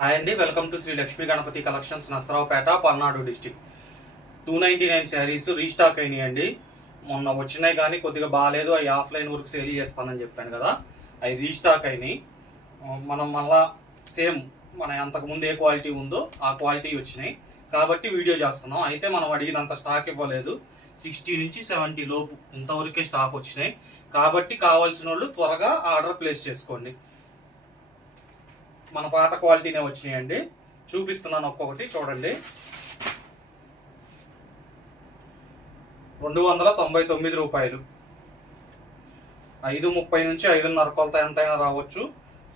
Hi అండి, welcome to Sri Lakshmi Ganapathi collections, Narasaraopet, Palnadu district. 299 saris restock అయినాయండి. మొన్న వచ్చినాయి కానీ కొద్దిగా బాగాలేదు, అవి ఆఫ్లైన్ వరకు సేల్ చేస్తానని చెప్పాను కదా, అవి రీస్టాక్ అయినాయి. మనం మళ్ళా సేమ్ మన అంతకుముందు ఏ క్వాలిటీ ఉందో ఆ క్వాలిటీ వచ్చినాయి కాబట్టి వీడియో చేస్తున్నాం. అయితే మనం అడిగినంత స్టాక్ ఇవ్వలేదు, 60 నుంచి 70 లోపు ఇంతవరకే స్టాక్ వచ్చినాయి కాబట్టి కావాల్సిన వాళ్ళు త్వరగా ఆర్డర్ ప్లేస్ చేసుకోండి. మన పాత క్వాలిటీనే వచ్చినాయండి, చూపిస్తున్నాను ఒక్కొక్కటి చూడండి. 299 రూపాయలు, 5:30 నుంచి 5:30 కొలత ఎంతైనా రావచ్చు.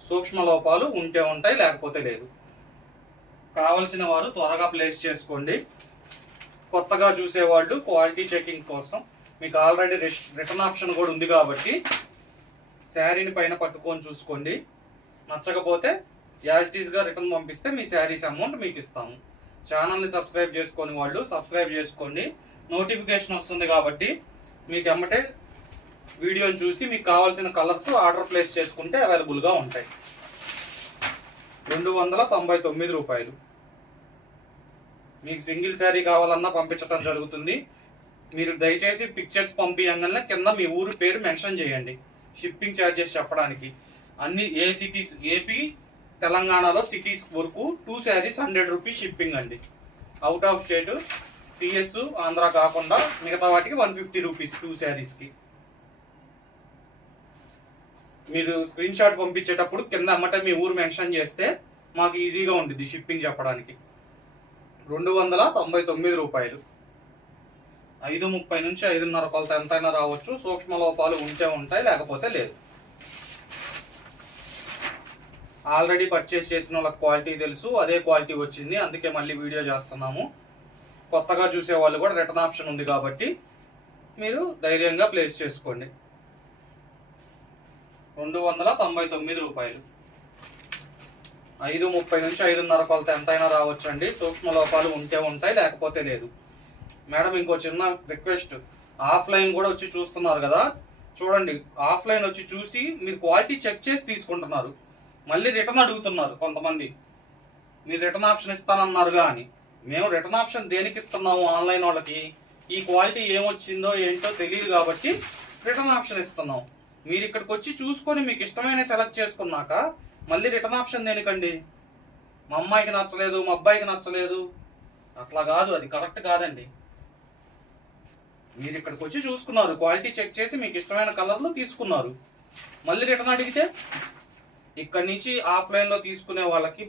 సూక్ష్మ లోపాలు ఉంటే ఉంటాయి, లేకపోతే లేదు. కావలసిన వారు త్వరగా ప్లేస్ చేసుకోండి. కొత్తగా చూసేవాళ్ళు క్వాలిటీ చెకింగ్ కోసం మీకు ఆల్రెడీ రిటర్న్ ఆప్షన్ కూడా ఉంది కాబట్టి శారీని పైన పట్టుకొని చూసుకోండి. నచ్చకపోతే యాజిటీస్గా రిటర్న్ పంపిస్తే మీ శారీస్ అమౌంట్ మీకు ఇస్తాము. ఛానల్ని సబ్స్క్రైబ్ చేసుకొని వాళ్ళు సబ్స్క్రైబ్ చేసుకోండి, నోటిఫికేషన్ వస్తుంది కాబట్టి మీకు ఎమ్మటే వీడియోని చూసి మీకు కావాల్సిన కలర్స్ ఆర్డర్ ప్లేస్ చేసుకుంటే అవైలబుల్గా ఉంటాయి. 299 రూపాయలు. మీకు సింగిల్ శారీ కావాలన్నా పంపించడం జరుగుతుంది. మీరు దయచేసి పిక్చర్స్ పంపించగానే కింద మీ ఊరి పేరు మెన్షన్ చేయండి, షిప్పింగ్ ఛార్జెస్ చెప్పడానికి. అన్ని ఏ సిటీస్, ఏపీ తెలంగాణలో సిటీస్ వరకు 2 శారీస్ 100 రూపీస్ షిప్పింగ్ అండి. Out of state TS Andhra కాకుండా మిగతా వాటికి 150 రూపీస్ 2 శారీస్కి. మీరు స్క్రీన్ షాట్ పంపించేటప్పుడు కింద అమ్మట మీ ఊరు మెన్షన్ చేస్తే మాకు ఈజీగా ఉంటుంది షిప్పింగ్ చెప్పడానికి. 299 రూపాయలు, 5:30 నుంచి 5:30 కొలత ఎంతైనా రావచ్చు. సూక్ష్మ లోపాలు ఉంటే ఉంటాయి, లేకపోతే లేదు. ఆల్రెడీ పర్చేస్ చేసిన వాళ్ళకి క్వాలిటీ తెలుసు, అదే క్వాలిటీ వచ్చింది, అందుకే మళ్ళీ వీడియో చేస్తున్నాము. కొత్తగా చూసే వాళ్ళు కూడా రిటర్న్ ఆప్షన్ ఉంది కాబట్టి మీరు ధైర్యంగా ప్లేస్ చేసుకోండి. 299 రూపాయలు, 5:30 నుంచి 5:30 కొలత ఎంతైనా రావచ్చు అండి. సూక్ష్మ లోపాలు ఉంటే ఉంటాయి, లేకపోతే లేదు. మేడం, ఇంకో చిన్న రిక్వెస్ట్, ఆఫ్లైన్ కూడా వచ్చి చూస్తున్నారు కదా, చూడండి. ఆఫ్లైన్ వచ్చి చూసి మీరు క్వాలిటీ చెక్ చేసి తీసుకుంటున్నారు, మళ్ళీ రిటర్న్ అడుగుతున్నారు కొంతమంది. మీరు రిటర్న్ ఆప్షన్ ఇస్తానన్నారుగా అని. మేము రిటర్న్ ఆప్షన్ దేనికి ఇస్తున్నాము? ఆన్లైన్ వాళ్ళకి ఈ క్వాలిటీ ఏమొచ్చిందో ఏంటో తెలియదు కాబట్టి రిటర్న్ ఆప్షన్ ఇస్తున్నాం. మీరు ఇక్కడికి వచ్చి చూసుకొని మీకు ఇష్టమైన సెలెక్ట్ చేసుకున్నాక మళ్ళీ రిటర్న్ ఆప్షన్ దేనికండి? మా అమ్మాయికి నచ్చలేదు, మా అబ్బాయికి నచ్చలేదు, అట్లా కాదు, అది కరెక్ట్ కాదండి. మీరు ఇక్కడికి వచ్చి చూసుకున్నారు, క్వాలిటీ చెక్ చేసి మీకు ఇష్టమైన కలర్లో తీసుకున్నారు, మళ్ళీ రిటర్న్ అడిగితే ఇక్కడి నుంచి ఆఫ్లైన్లో తీసుకునే వాళ్ళకి